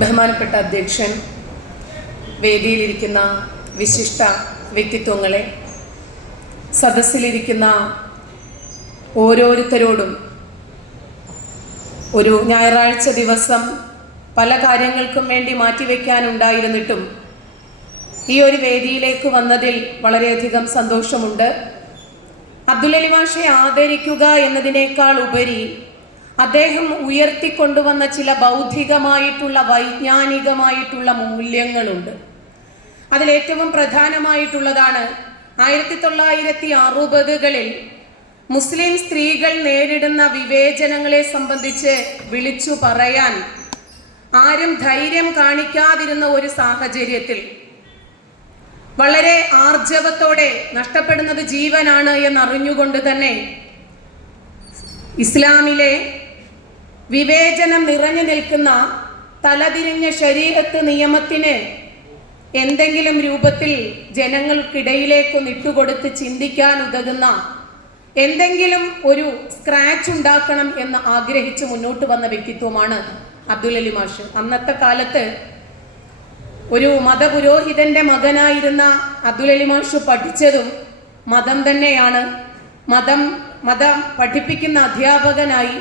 ബഹുമാനപ്പെട്ട അധ്യക്ഷൻ, വേദിയിലിരിക്കുന്ന വിശിഷ്ട വ്യക്തിത്വങ്ങളെ, സദസ്സിലിരിക്കുന്ന ഓരോരുത്തരോടും ഒരു ഞായറാഴ്ച ദിവസം പല കാര്യങ്ങൾക്കും വേണ്ടി മാറ്റിവെക്കാനുണ്ടായിരുന്നിട്ടും ഈ ഒരു വേദിയിലേക്ക് വന്നതിൽ വളരെയധികം സന്തോഷമുണ്ട്. അബ്ദുൽ അലി മാഷയെ ആദരിക്കുക എന്നതിനേക്കാൾ ഉപരി അദ്ദേഹം ഉയർത്തിക്കൊണ്ടുവന്ന ചില ബൗദ്ധികമായിട്ടുള്ള വൈജ്ഞാനികമായിട്ടുള്ള മൂല്യങ്ങളുണ്ട്. അതിലേറ്റവും പ്രധാനമായിട്ടുള്ളതാണ് 1960കളിൽ മുസ്ലിം സ്ത്രീകൾ നേരിടുന്ന വിവേചനങ്ങളെ സംബന്ധിച്ച് വിളിച്ചു പറയാൻ ആരും ധൈര്യം കാണിക്കാതിരുന്ന ഒരു സാഹചര്യത്തിൽ വളരെ ആർജവത്തോടെ നഷ്ടപ്പെടുന്നത് ജീവനാണ് എന്നറിഞ്ഞുകൊണ്ട് തന്നെ ഇസ്ലാമിലെ വിവേചനം നിറഞ്ഞു നിൽക്കുന്ന തലതിരിഞ്ഞ ശരീഅത്ത് നിയമത്തിന് എന്തെങ്കിലും രൂപത്തിൽ ജനങ്ങൾക്കിടയിലേക്കൊന്ന് ഇട്ടുകൊടുത്ത് ചിന്തിക്കാൻ ഉതകുന്ന എന്തെങ്കിലും ഒരു സ്ക്രാച്ച് ഉണ്ടാക്കണം എന്ന് ആഗ്രഹിച്ച് മുന്നോട്ട് വന്ന വ്യക്തിത്വമാണ് അബ്ദുൽ അലി മാഷ്. അന്നത്തെ കാലത്ത് ഒരു മതപുരോഹിതന്റെ മകനായിരുന്ന അബ്ദുൽ അലി മാഷ് പഠിച്ചതും മതം തന്നെയാണ്. മതം പഠിപ്പിക്കുന്ന അധ്യാപകനായി.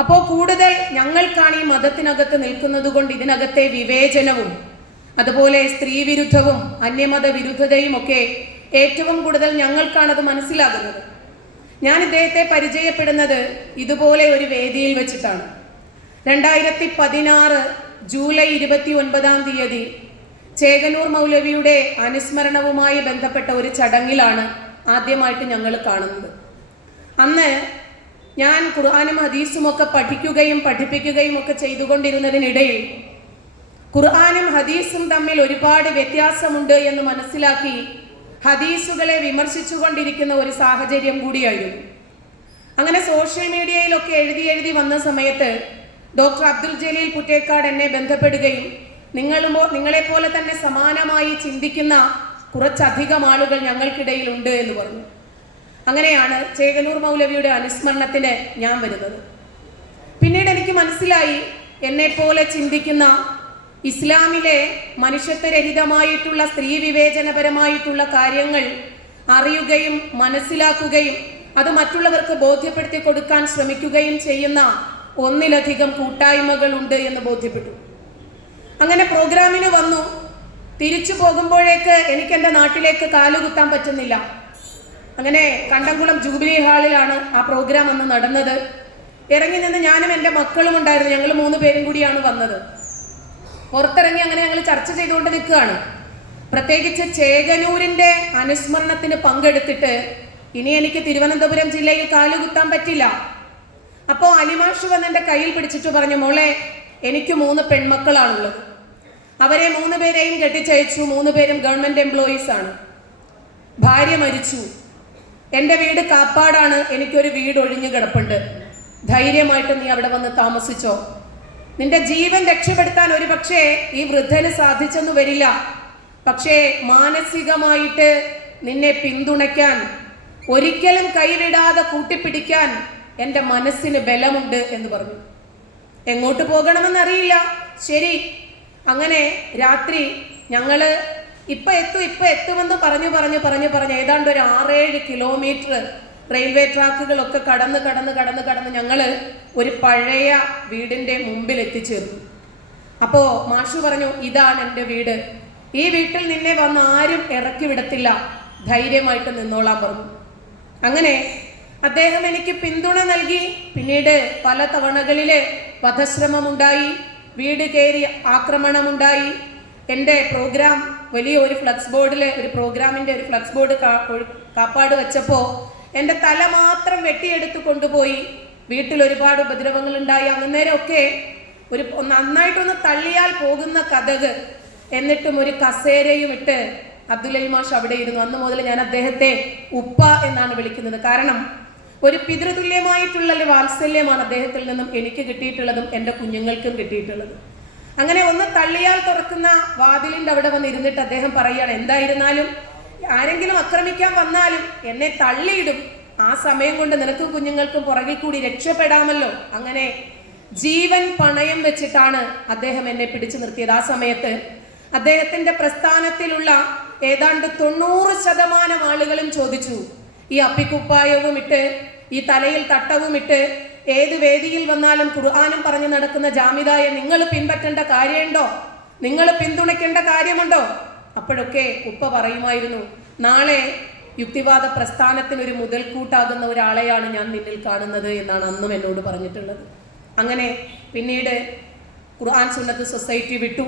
അപ്പോൾ കൂടുതൽ ഞങ്ങൾക്കാണ് ഈ മതത്തിനകത്ത് നിൽക്കുന്നത് കൊണ്ട് ഇതിനകത്തെ വിവേചനവും അതുപോലെ സ്ത്രീവിരുദ്ധവും അന്യമത വിരുദ്ധതയും ഒക്കെ ഏറ്റവും കൂടുതൽ ഞങ്ങൾക്കാണത് മനസ്സിലാകുന്നത്. ഞാൻ ഇദ്ദേഹത്തെ പരിചയപ്പെടുന്നത് ഇതുപോലെ ഒരു വേദിയിൽ വെച്ചിട്ടാണ്. 2016 ജൂലൈ 29 ചേകനൂർ മൗലവിയുടെ അനുസ്മരണവുമായി ബന്ധപ്പെട്ട ഒരു ചടങ്ങിലാണ് ആദ്യമായിട്ട് ഞങ്ങൾ കാണുന്നത്. അന്ന് ഞാൻ ഖുർആനും ഹദീസും ഒക്കെ പഠിക്കുകയും പഠിപ്പിക്കുകയും ഒക്കെ ചെയ്തുകൊണ്ടിരുന്നതിനിടയിൽ ഖുർആനും ഹദീസും തമ്മിൽ ഒരുപാട് വ്യത്യാസമുണ്ട് എന്ന് മനസ്സിലാക്കി ഹദീസുകളെ വിമർശിച്ചുകൊണ്ടിരിക്കുന്ന ഒരു സാഹചര്യം കൂടിയായിരുന്നു. അങ്ങനെ സോഷ്യൽ മീഡിയയിലൊക്കെ എഴുതി വന്ന സമയത്ത് ഡോക്ടർ അബ്ദുൽ ജലീൽ പുറ്റേക്കാട് എന്നെ ബന്ധപ്പെടുകയും നിങ്ങളെപ്പോലെ തന്നെ സമാനമായി ചിന്തിക്കുന്ന കുറച്ചധികം ആളുകൾ ഞങ്ങൾക്കിടയിലുണ്ട് എന്ന് പറഞ്ഞു. അങ്ങനെയാണ് ചേകനൂർ മൗലവിയുടെ അനുസ്മരണത്തിന് ഞാൻ വരുന്നത്. പിന്നീട് എനിക്ക് മനസ്സിലായി എന്നെപ്പോലെ ചിന്തിക്കുന്ന ഇസ്ലാമിലെ മനുഷ്യത്വരഹിതമായിട്ടുള്ള സ്ത്രീ വിവേചനപരമായിട്ടുള്ള കാര്യങ്ങൾ അറിയുകയും മനസ്സിലാക്കുകയും അത് മറ്റുള്ളവർക്ക് ബോധ്യപ്പെടുത്തി കൊടുക്കാൻ ശ്രമിക്കുകയും ചെയ്യുന്ന ഒന്നിലധികം കൂട്ടായ്മകളുണ്ട് എന്ന് ബോധ്യപ്പെട്ടു. അങ്ങനെ പ്രോഗ്രാമിന് വന്നു. തിരിച്ചു പോകുമ്പോഴേക്ക് എനിക്ക് എൻ്റെ നാട്ടിലേക്ക് കാലുകുത്താൻ പറ്റുന്നില്ല. അങ്ങനെ കണ്ടംകുളം ജൂബിലി ഹാളിലാണ് ആ പ്രോഗ്രാം അന്ന് നടന്നത്. ഇറങ്ങി നിന്ന് ഞാനും എൻ്റെ മക്കളും ഉണ്ടായിരുന്നു. ഞങ്ങൾ 3 പേരും കൂടിയാണ് വന്നത്. പുറത്തിറങ്ങി അങ്ങനെ ഞങ്ങൾ ചർച്ച ചെയ്തുകൊണ്ട് നിൽക്കുകയാണ്. പ്രത്യേകിച്ച് ചേകനൂരിൻ്റെ അനുസ്മരണത്തിന് പങ്കെടുത്തിട്ട് ഇനി എനിക്ക് തിരുവനന്തപുരം ജില്ലയിൽ കാലുകുത്താൻ പറ്റില്ല. അപ്പോൾ അലിമാഷ് വന്ന് എൻ്റെ കയ്യിൽ പിടിച്ചിട്ട് പറഞ്ഞു, മോളെ, എനിക്ക് 3 പെൺമക്കളാണുള്ളത്. അവരെ 3 പേരെയും കെട്ടിച്ചയച്ചു. 3 പേരും ഗവൺമെൻറ് എംപ്ലോയീസ് ആണ്. ഭാര്യ മരിച്ചു. എൻ്റെ വീട് കാപ്പാടാണ്. എനിക്കൊരു വീട് ഒഴിഞ്ഞു കിടപ്പുണ്ട്. ധൈര്യമായിട്ട് നീ അവിടെ വന്ന് താമസിച്ചോ. നിന്റെ ജീവൻ രക്ഷപ്പെടുത്താൻ ഒരു പക്ഷേ ഈ വൃദ്ധന് സാധിച്ചെന്ന് വരില്ല. പക്ഷേ മാനസികമായിട്ട് നിന്നെ പിന്തുണയ്ക്കാൻ, ഒരിക്കലും കൈവിടാതെ കൂട്ടിപ്പിടിക്കാൻ എൻ്റെ മനസ്സിന് ബലമുണ്ട് എന്ന് പറഞ്ഞു. എങ്ങോട്ട് പോകണമെന്നറിയില്ല. ശരി, അങ്ങനെ രാത്രി ഞങ്ങൾ ഇപ്പം എത്തുമെന്ന് പറഞ്ഞു ഏതാണ്ട് ഒരു 6-7 കിലോമീറ്റർ റെയിൽവേ ട്രാക്കുകളൊക്കെ കടന്ന് ഞങ്ങൾ ഒരു പഴയ വീടിൻ്റെ മുമ്പിൽ എത്തിച്ചേർന്നു. അപ്പോൾ മാഷു പറഞ്ഞു, ഇതാണ് എൻ്റെ വീട്. ഈ വീട്ടിൽ നിന്നെ വന്ന് ആരും ഇറക്കി വിടത്തില്ല. ധൈര്യമായിട്ട് നിന്നോളാൻ പറഞ്ഞു. അങ്ങനെ അദ്ദേഹം എനിക്ക് പിന്തുണ നൽകി. പിന്നീട് പല തവണകളിൽ വധശ്രമമുണ്ടായി, വീട് കയറി ആക്രമണമുണ്ടായി. എൻ്റെ പ്രോഗ്രാം വലിയ ഒരു ഫ്ലക്സ് ബോർഡിൽ ഒരു പ്രോഗ്രാമിൻ്റെ ഒരു ഫ്ലക്സ് ബോർഡ് കാപ്പാട് വെച്ചപ്പോൾ എൻ്റെ തല മാത്രം വെട്ടിയെടുത്ത് കൊണ്ടുപോയി. വീട്ടിൽ ഒരുപാട് ഉപദ്രവങ്ങളുണ്ടായി. അന്നേരമൊക്കെ നന്നായിട്ടൊന്ന് തള്ളിയാൽ പോകുന്ന കതക്, എന്നിട്ടും ഒരു കസേരയും ഇട്ട് അബ്ദുൽ അലി മാഷ് അവിടെ ഇരുന്നു. അന്ന് മുതൽ ഞാൻ അദ്ദേഹത്തെ ഉപ്പ എന്നാണ് വിളിക്കുന്നത്. കാരണം ഒരു പിതൃതുല്യമായിട്ടുള്ള വാത്സല്യമാണ് അദ്ദേഹത്തിൽ നിന്നും എനിക്ക് കിട്ടിയിട്ടുള്ളതും എൻ്റെ കുഞ്ഞുങ്ങൾക്കും കിട്ടിയിട്ടുള്ളതും. അങ്ങനെ ഒന്ന് തള്ളിയാൽ തുറക്കുന്ന വാതിലിൻ്റെ അവിടെ വന്നിരുന്നിട്ട് അദ്ദേഹം പറയുകയാണ്, എന്തായിരുന്നാലും ആരെങ്കിലും ആക്രമിക്കാൻ വന്നാലും എന്നെ തള്ളിയിടും. ആ സമയം കൊണ്ട് നിനക്കും കുഞ്ഞുങ്ങൾക്കും പുറകിൽ കൂടി രക്ഷപ്പെടാമല്ലോ. അങ്ങനെ ജീവൻ പണയം വെച്ചിട്ടാണ് അദ്ദേഹം എന്നെ പിടിച്ചു നിർത്തിയത്. ആ സമയത്ത് അദ്ദേഹത്തിന്റെ പ്രസ്ഥാനത്തിലുള്ള ഏതാണ്ട് 90% ആളുകളും ചോദിച്ചു, ഈ അപ്പിക്കുപ്പായവും ഇട്ട് ഈ തലയിൽ തട്ടവും ഇട്ട് ഏത് വേദിയിൽ വന്നാലും ഖുർആനും പറഞ്ഞു നടക്കുന്ന ജാമിദായെ നിങ്ങൾ പിൻപറ്റേണ്ട കാര്യമുണ്ടോ, നിങ്ങൾ പിന്തുണയ്ക്കേണ്ട കാര്യമുണ്ടോ? അപ്പോഴൊക്കെ ഉപ്പ പറയുമായിരുന്നു, നാളെ യുക്തിവാദ പ്രസ്ഥാനത്തിനൊരു മുതൽക്കൂട്ടാകുന്ന ഒരാളെയാണ് ഞാൻ നിന്നിൽ കാണുന്നത് എന്നാണ് അന്നും എന്നോട് പറഞ്ഞിട്ടുള്ളത്. അങ്ങനെ പിന്നീട് ഖുർആൻ സുന്നത്ത് സൊസൈറ്റി വിട്ടു.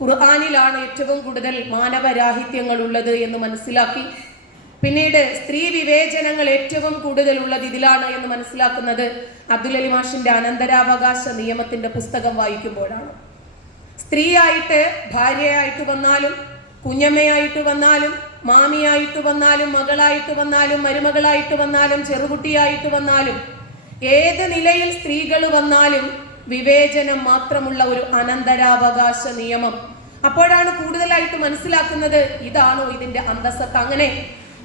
ഖുർആനിലാണ് ഏറ്റവും കൂടുതൽ മാനവരാഹിത്യങ്ങൾ ഉള്ളത് എന്ന് മനസ്സിലാക്കി. പിന്നീട് സ്ത്രീ വിവേചനങ്ങൾ ഏറ്റവും കൂടുതൽ ഉള്ളത് ഇതിലാണ് എന്ന് മനസ്സിലാക്കുന്നത് അബ്ദുൽ അലി മാഷിന്റെ അനന്തരാവകാശ നിയമത്തിന്റെ പുസ്തകം വായിക്കുമ്പോഴാണ്. സ്ത്രീയായിട്ട് ഭാര്യയായിട്ട് വന്നാലും കുഞ്ഞമ്മയായിട്ട് വന്നാലും മാമിയായിട്ട് വന്നാലും മകളായിട്ട് വന്നാലും മരുമകളായിട്ട് വന്നാലും ചെറുകുട്ടിയായിട്ട് വന്നാലും ഏത് നിലയിൽ സ്ത്രീകൾ വന്നാലും വിവേചനം മാത്രമുള്ള ഒരു അനന്തരാവകാശ നിയമം. അപ്പോഴാണ് കൂടുതലായിട്ട് മനസ്സിലാക്കുന്നത് ഇതാണോ ഇതിന്റെ അന്തസ്സത്ത. അങ്ങനെ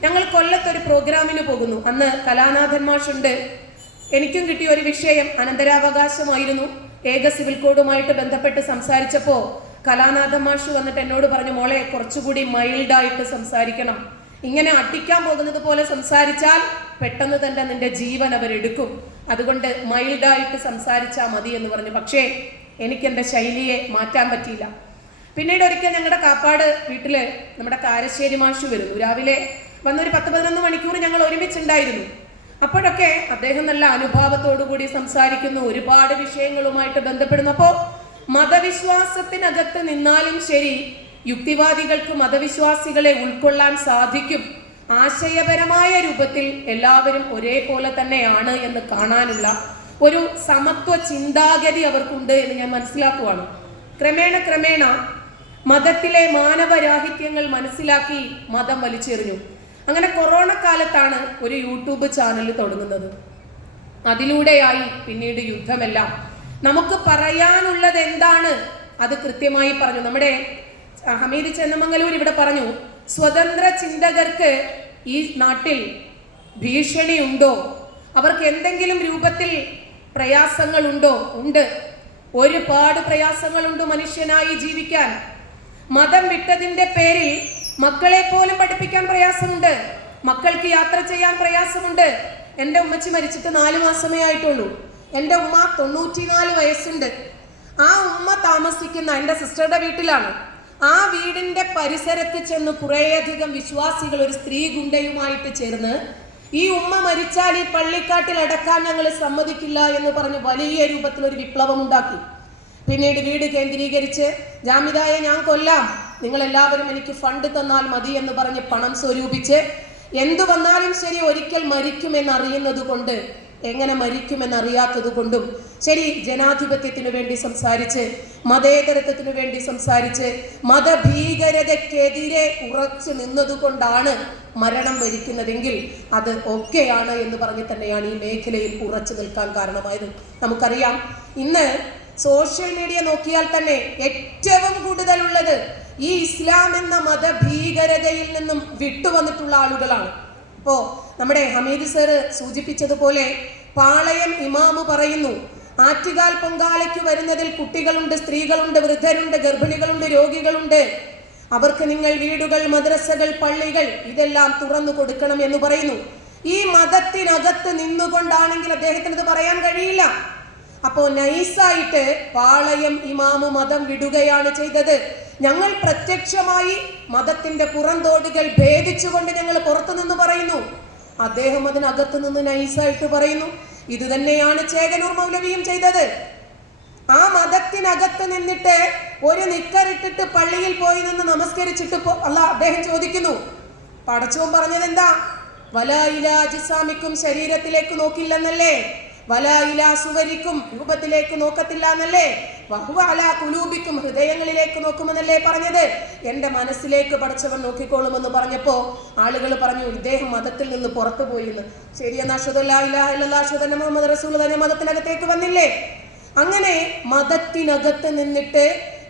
ഞങ്ങൾ കൊല്ലത്തൊരു പ്രോഗ്രാമിന് പോകുന്നു. അന്ന് കലാനാഥൻ മാഷുണ്ട്. എനിക്കും കിട്ടിയ ഒരു വിഷയം അനന്തരാവകാശമായിരുന്നു. ഏക സിവിൽ കോഡുമായിട്ട് ബന്ധപ്പെട്ട് സംസാരിച്ചപ്പോൾ കലാനാഥൻ മാഷ് വന്നിട്ട് എന്നോട് പറഞ്ഞു, മോളെ കുറച്ചുകൂടി മൈൽഡായിട്ട് സംസാരിക്കണം, ഇങ്ങനെ അട്ടിക്കാൻ പോകുന്നത് പോലെ സംസാരിച്ചാൽ പെട്ടെന്ന് തന്നെ നിന്റെ ജീവൻ അവരെടുക്കും, അതുകൊണ്ട് മൈൽഡായിട്ട് സംസാരിച്ചാൽ മതി എന്ന് പറഞ്ഞു. പക്ഷേ എനിക്ക് എൻ്റെ ശൈലിയെ മാറ്റാൻ പറ്റിയില്ല. പിന്നീട് ഒരിക്കൽ ഞങ്ങളുടെ കാപ്പാട് വീട്ടില് നമ്മുടെ കാരശ്ശേരി മാഷ് വരുന്നു. രാവിലെ വന്നൊരു 10-11 മണിക്കൂർ ഞങ്ങൾ ഒരുമിച്ചുണ്ടായിരുന്നു. അപ്പോഴൊക്കെ അദ്ദേഹം നല്ല അനുഭാവത്തോടു കൂടി സംസാരിക്കുന്നു, ഒരുപാട് വിഷയങ്ങളുമായിട്ട് ബന്ധപ്പെടുന്നു. അപ്പോൾ മതവിശ്വാസത്തിനകത്ത് നിന്നാലും ശരി, യുക്തിവാദികൾക്ക് മതവിശ്വാസികളെ ഉൾക്കൊള്ളാൻ സാധിക്കും. ആശയപരമായ രൂപത്തിൽ എല്ലാവരും ഒരേപോലെ തന്നെയാണ് എന്ന് കാണാനുള്ള ഒരു സമത്വ ചിന്താഗതി അവർക്കുണ്ട് എന്ന് ഞാൻ മനസ്സിലാക്കുവാണ്. ക്രമേണ മതത്തിലെ മാനവരാഹിത്യങ്ങൾ മനസ്സിലാക്കി മതം വലിച്ചെറിഞ്ഞു. അങ്ങനെ കൊറോണ കാലത്താണ് ഒരു യൂട്യൂബ് ചാനൽ തുടങ്ങുന്നത്. അതിലൂടെയായി പിന്നീട് യുദ്ധമെല്ലാം. നമുക്ക് പറയാനുള്ളത് എന്താണ് അത് കൃത്യമായി പറഞ്ഞു. നമ്മുടെ ഹമീദ് ചെന്നമംഗലൂർ ഇവിടെ പറഞ്ഞു, സ്വതന്ത്ര ചിന്തകർക്ക് ഈ നാട്ടിൽ ഭീഷണിയുണ്ടോ, അവർക്ക് എന്തെങ്കിലും രൂപത്തിൽ പ്രയാസങ്ങളുണ്ടോ? ഉണ്ട്, ഒരുപാട് പ്രയാസങ്ങളുണ്ട് മനുഷ്യനായി ജീവിക്കാൻ. മതം വിട്ടതിന്റെ പേരിൽ മക്കളെ പോലും പഠിപ്പിക്കാൻ പ്രയാസമുണ്ട്, മക്കൾക്ക് യാത്ര ചെയ്യാൻ പ്രയാസമുണ്ട്. എൻ്റെ ഉമ്മച്ചി മരിച്ചിട്ട് 4 മാസമേ ആയിട്ടുള്ളൂ. എൻ്റെ ഉമ്മ 94 വയസ്സുണ്ട്. ആ ഉമ്മ താമസിക്കുന്ന എൻ്റെ സിസ്റ്ററുടെ വീട്ടിലാണ്. ആ വീടിന്റെ പരിസരത്ത് ചെന്ന് കുറേയധികം വിശ്വാസികൾ ഒരു സ്ത്രീ ഗുണ്ടയുമായിട്ട് ചേർന്ന് ഈ ഉമ്മ മരിച്ചാൽ ഈ പള്ളിക്കാട്ടിൽ അടക്കാൻ ഞങ്ങൾ സമ്മതിക്കില്ല എന്ന് പറഞ്ഞ് വലിയ രൂപത്തിൽ ഒരു വിപ്ലവം ഉണ്ടാക്കി. പിന്നീട് വീട് കേന്ദ്രീകരിച്ച് ജാമിദായെ ഞാൻ കൊല്ലാം, നിങ്ങൾ എല്ലാവരും എനിക്ക് ഫണ്ട് തന്നാൽ മതി എന്ന് പറഞ്ഞ് പണം സ്വരൂപിച്ച് എന്തു വന്നാലും ശരി ഒരിക്കൽ മരിക്കുമെന്നറിയുന്നത് കൊണ്ട്, എങ്ങനെ മരിക്കുമെന്നറിയാത്തത് കൊണ്ടും ശരി, ജനാധിപത്യത്തിനു വേണ്ടി സംസാരിച്ച്, മതേതരത്വത്തിനു വേണ്ടി സംസാരിച്ച്, മതഭീകരതയ്ക്കെതിരെ ഉറച്ചു നിന്നതുകൊണ്ടാണ് മരണം വരിക്കുന്നതെങ്കിൽ അത് ഒക്കെയാണ് എന്ന് പറഞ്ഞ് തന്നെയാണ് ഈ മേഖലയിൽ ഉറച്ചു നിൽക്കാൻ കാരണമായത്. നമുക്കറിയാം, ഇന്ന് സോഷ്യൽ മീഡിയ നോക്കിയാൽ തന്നെ ഏറ്റവും കൂടുതലുള്ളത് ഈ ഇസ്ലാം എന്ന മതഭീകരതയിൽ നിന്നും വിട്ടുവന്നിട്ടുള്ള ആളുകളാണ്. ഇപ്പോ നമ്മുടെ ഹമീദ് സർ സൂചിപ്പിച്ചതുപോലെ പാളയം ഇമാമ് പറയുന്നു, ആറ്റുകാൽ പൊങ്കാലയ്ക്ക് വരുന്നതിൽ കുട്ടികളുണ്ട്, സ്ത്രീകളുണ്ട്, വൃദ്ധരുണ്ട്, ഗർഭിണികളുണ്ട്, രോഗികളുണ്ട്. അവർക്ക് നിങ്ങൾ വീടുകൾ, മദ്രസകൾ, പള്ളികൾ ഇതെല്ലാം തുറന്നു കൊടുക്കണം എന്ന് പറയുന്നു. ഈ മതത്തിനകത്ത് നിന്നുകൊണ്ടാണെങ്കിൽ അദ്ദേഹത്തിന് ഇത് പറയാൻ കഴിയില്ല. അപ്പോ നൈസായിട്ട് പാളയം ഇമാമു മതം വിടുകയാണ് ചെയ്തത്. ഞങ്ങൾ പ്രത്യക്ഷമായി മതത്തിന്റെ പുറന്തോടുകൾ ഭേദിച്ചുകൊണ്ട് ഞങ്ങൾ പുറത്തു നിന്ന് പറയുന്നു. അദ്ദേഹം അതിനകത്ത് നിന്ന് നൈസായിട്ട് പറയുന്നു. ഇത് തന്നെയാണ് ചേകനൂർ മൗലവിയും ചെയ്തത്. ആ മതത്തിനകത്ത് നിന്നിട്ട് ഒരു നിക്കറിട്ടിട്ട് പള്ളിയിൽ പോയി നിന്ന് നമസ്കരിച്ചിട്ട് അദ്ദേഹം ചോദിക്കുന്നു, പടച്ചോൻ പറഞ്ഞത് എന്താ? വലാ ഇലാ അജ്സാമിക്കും, ശരീരത്തിലേക്ക് നോക്കില്ലെന്നല്ലേ? വലാ ഇലാ സുവരിക്കും, രൂപത്തിലേക്ക് നോക്കത്തില്ല എന്നല്ലേ? വഹുവ അലാ കുലൂബിക്കും, ഹൃദയങ്ങളിലേക്ക് നോക്കുമെന്നല്ലേ പറഞ്ഞത്? എൻ്റെ മനസ്സിലേക്ക് പടച്ചവൻ നോക്കിക്കോളുമെന്ന് പറഞ്ഞപ്പോ ആളുകൾ പറഞ്ഞു, ഇദ്ദേഹം മതത്തിൽ നിന്ന് പുറത്തു പോയി എന്ന്. ശരിയെന്നാ, അശ്ഹദു അല്ലാ ഇലാഹ ഇല്ലല്ലാഹ് അശ്ഹദു അന്ന മുഹമ്മദ് റസൂലുള്ളാഹ് തന്നെ മതത്തിനകത്തേക്ക് വന്നില്ലേ? അങ്ങനെ മതത്തിനകത്ത് നിന്നിട്ട്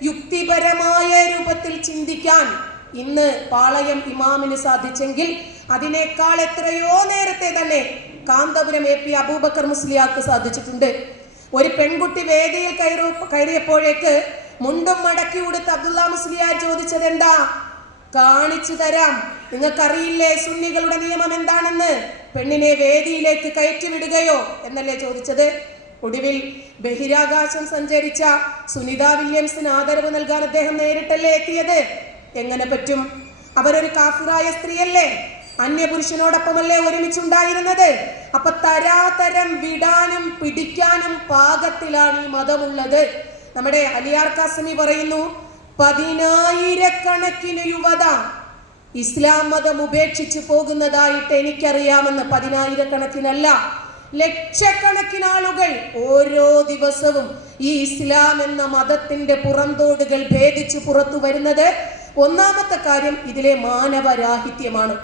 യുക്തിപരമായ രൂപത്തിൽ ചിന്തിക്കാൻ ഇന്ന് പാളയം ഇമാമിന് സാധിച്ചെങ്കിൽ അതിനേക്കാൾ എത്രയോ നേരത്തെ തന്നെ കാന്തപുരം AP അബൂബക്കർ മുസ്ലിയാർക്ക് സാധിച്ചിട്ടുണ്ട്. ഒരു പെൺകുട്ടി വേദിയിൽ കയറിയപ്പോഴേക്ക് മുണ്ടും മടക്കി ഉടുത്ത് അബ്ദുള്ള മുസ്ലിയാർ ചോദിച്ചത് എന്താ? കാണിച്ചു തരാം, നിങ്ങൾക്കറിയില്ലേ സുന്നികളുടെ നിയമം എന്താണെന്ന്? പെണ്ണിനെ വേദിയിലേക്ക് കയറ്റിവിടുകയോ എന്നല്ലേ ചോദിച്ചത്? ഒടുവിൽ ബഹിരാകാശം സഞ്ചരിച്ച സുനിത വില്യംസിന് ആദരവ് നൽകാൻ അദ്ദേഹം നേരിട്ടല്ലേ എത്തിയത്? എങ്ങനെ പറ്റും? അവരൊരു കാഫിറായ സ്ത്രീയല്ലേ? അന്യപുരുഷനോടൊപ്പമല്ലേ ഒരുമിച്ചുണ്ടായിരുന്നത്? അപ്പൊ തരാതരം വിടാനും പിടിക്കാനും പാകത്തിലാണ് ഈ മതമുള്ളത്. നമ്മുടെ അലിയാർ കാസമി പറയുന്നു, 10,000-കണക്കിന് യുവത ഇസ്ലാം മതം ഉപേക്ഷിച്ച് പോകുന്നതായിട്ട് എനിക്കറിയാമെന്ന്. 10,000-കണക്കിനല്ല, ലക്ഷക്കണക്കിന് ആളുകൾ ഓരോ ദിവസവും ഈ ഇസ്ലാം എന്ന മതത്തിന്റെ പുറന്തോടുകൾ ഭേദിച്ച് പുറത്തു വരുന്നത്. ഒന്നാമത്തെ കാര്യം ഇതിലെ മാനവരാഹിത്യമാണ്.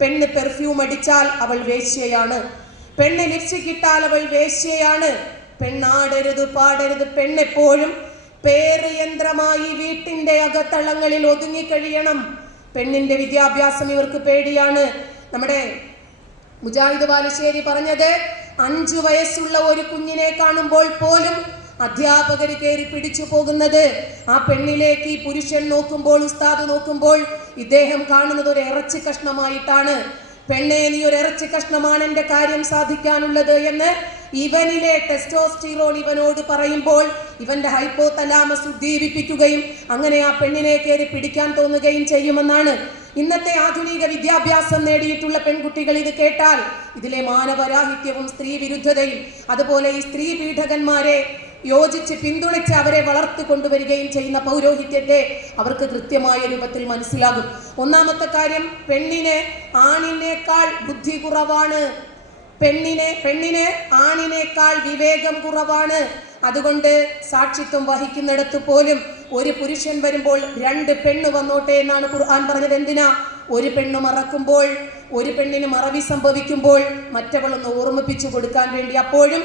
പെണ്ണ് പെർഫ്യൂം അടിച്ചാൽ അവൾ വേശ്യയാണ്, പെണ്ണ് ലിപ്സ്റ്റിക് ഇട്ടാൽ അവൾ വേശ്യയാണ്, പെണ്ണാടരുത് പാടരുത്, പെണ്ണെപ്പോഴും പേര് യന്ത്രമായി വീട്ടിന്റെ അകത്തളങ്ങളിൽ ഒതുങ്ങിക്കഴിയണം. പെണ്ണിന്റെ വിദ്യാഭ്യാസം ഇവർക്ക് പേടിയാണ്. നമ്മുടെ മുജാഹിദ് ബാലുശ്ശേരി പറഞ്ഞത്, 5 വയസ്സുള്ള ഒരു കുഞ്ഞിനെ കാണുമ്പോൾ പോലും അധ്യാപകർ കയറി പിടിച്ചു പോകുന്നത് ആ പെണ്ണിലേക്ക് ഈ പുരുഷൻ നോക്കുമ്പോൾ, ഉസ്താദ് നോക്കുമ്പോൾ ഇദ്ദേഹം കാണുന്നത് ഒരു ഇറച്ചി കഷ്ണമായിട്ടാണ്. പെണ്ണെ, നീ ഒരു ഇറച്ചി കഷ്ണമാണ് എന്റെ കാര്യം സാധിക്കാനുള്ളത് എന്ന് ഇവനിലെ ടെസ്റ്റോസ്റ്റിറോൺ ഇവനോട് പറയുമ്പോൾ ഇവന്റെ ഹൈപ്പോതലാമസ് ഉദ്ദീപിപ്പിക്കുകയും അങ്ങനെ ആ പെണ്ണിനെ കയറി പിടിക്കാൻ തോന്നുകയും ചെയ്യുമെന്നാണ്. ഇന്നത്തെ ആധുനിക വിദ്യാഭ്യാസം നേടിയിട്ടുള്ള പെൺകുട്ടികൾ ഇത് കേട്ടാൽ ഇതിലെ മാനവരാഹിത്യവും സ്ത്രീ വിരുദ്ധതയും അതുപോലെ ഈ സ്ത്രീ പീഡകന്മാരെ യോജിച്ച് പിന്തുണച്ച് അവരെ വളർത്തി കൊണ്ടുവരികയും ചെയ്യുന്ന പൗരോഹിത്യത്തെ അവർക്ക് കൃത്യമായ രൂപത്തിൽ മനസ്സിലാകും. ഒന്നാമത്തെ കാര്യം, പെണ്ണിന് ആണിനേക്കാൾ ബുദ്ധി കുറവാണ്, പെണ്ണിന് ആണിനേക്കാൾ വിവേകം കുറവാണ്. അതുകൊണ്ട് സാക്ഷിത്വം വഹിക്കുന്നിടത്ത് പോലും ഒരു പുരുഷൻ വരുമ്പോൾ 2 പെണ്ണ് വന്നോട്ടെ എന്നാണ് ഖുർആൻ പറഞ്ഞത്. എന്തിനാ? ഒരു പെണ്ണ് മറക്കുമ്പോൾ, ഒരു പെണ്ണിന് മറവി സംഭവിക്കുമ്പോൾ മറ്റവളൊന്ന് ഓർമ്മിപ്പിച്ചു കൊടുക്കാൻ വേണ്ടി. അപ്പോഴും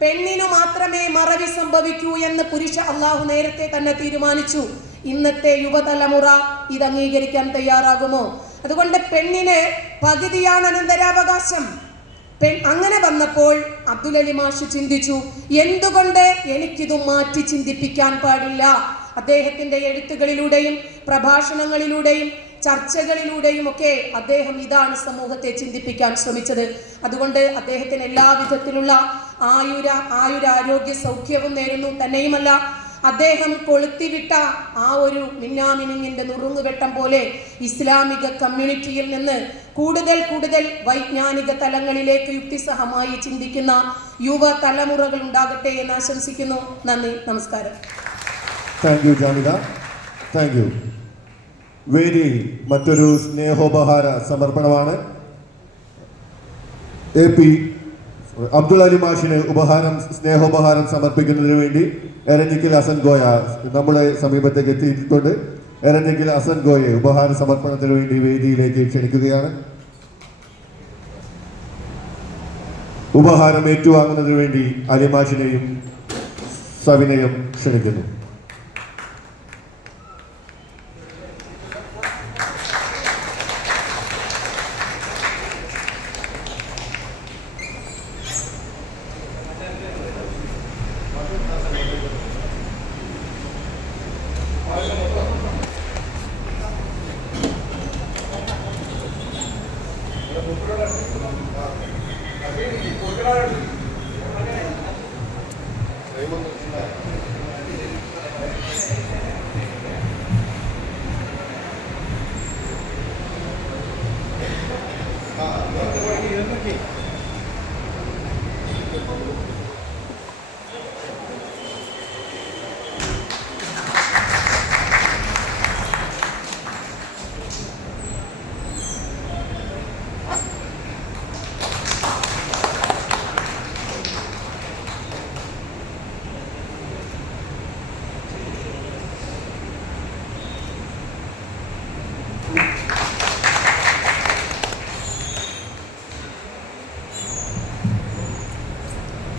പെണ്ണിനു മാത്രമേ മറവി സംഭവിക്കൂ എന്ന് പുരുഷ അള്ളാഹു നേരത്തെ തന്നെ തീരുമാനിച്ചു. ഇന്നത്തെ യുവതലമുറ ഇത് അംഗീകരിക്കാൻ തയ്യാറാകുമോ? അതുകൊണ്ട് പെണ്ണിന് പകുതിയാണ് അനന്തരാവകാശം. അങ്ങനെ വന്നപ്പോൾ അബ്ദുൽ അലി മാഷ് ചിന്തിച്ചു, എന്തുകൊണ്ട് എനിക്കിത് മാറ്റി ചിന്തിപ്പിക്കാൻ പാടില്ല? അദ്ദേഹത്തിന്റെ എഴുത്തുകളിലൂടെയും പ്രഭാഷണങ്ങളിലൂടെയും ചർച്ചകളിലൂടെയും ഒക്കെ അദ്ദേഹം ഇതാണ് സമൂഹത്തെ ചിന്തിപ്പിക്കാൻ ശ്രമിച്ചത്. അതുകൊണ്ട് അദ്ദേഹത്തിന് എല്ലാവിധത്തിലുള്ള ആയുരാരോഗ്യ സൗഖ്യവും നേരുന്നു. തന്നെയുമല്ല, അദ്ദേഹം കൊളുത്തിവിട്ട ആ ഒരു മിന്നാമിനുങ്ങിന്റെ നുറുങ്ങുവെട്ടം പോലെ ഇസ്ലാമിക കമ്മ്യൂണിറ്റിയിൽ നിന്ന് കൂടുതൽ വൈജ്ഞാനിക തലങ്ങളിലേക്ക് യുക്തിസഹമായി ചിന്തിക്കുന്ന യുവ തലമുറകൾ ഉണ്ടാകട്ടെ എന്ന് ആശംസിക്കുന്നു. നന്ദി, നമസ്കാരം. Thank you Jamida, thank you. വേദിയിൽ മറ്റൊരു സ്നേഹോപഹാര സമർപ്പണമാണ്. AP അബ്ദുൽ അലി മാഷിന് സ്നേഹോപഹാരം സമർപ്പിക്കുന്നതിന് വേണ്ടി എരഞ്ഞിക്കൽ ഹസൻ ഗോയ നമ്മുടെ സമീപത്തേക്ക് എത്തിയിട്ടുണ്ട്. എരഞ്ഞിക്കൽ ഹസൻ ഗോയെ ഉപഹാര സമർപ്പണത്തിന് വേണ്ടി വേദിയിലേക്ക് ക്ഷണിക്കുകയാണ്. ഉപഹാരം ഏറ്റുവാങ്ങുന്നതിന് വേണ്ടി അലിമാഷിനെയും സവിനയം ക്ഷണിക്കുന്നു.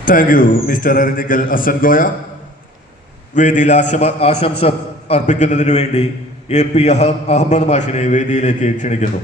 Thank you mister Eranhikkal Hasan Goya. വേദിയിൽ ആശംസ അർപ്പിക്കുന്നതിന് വേണ്ടി AP അഹമ്മദ് മാഷിനെ വേദിയിലേക്ക് ക്ഷണിക്കുന്നു.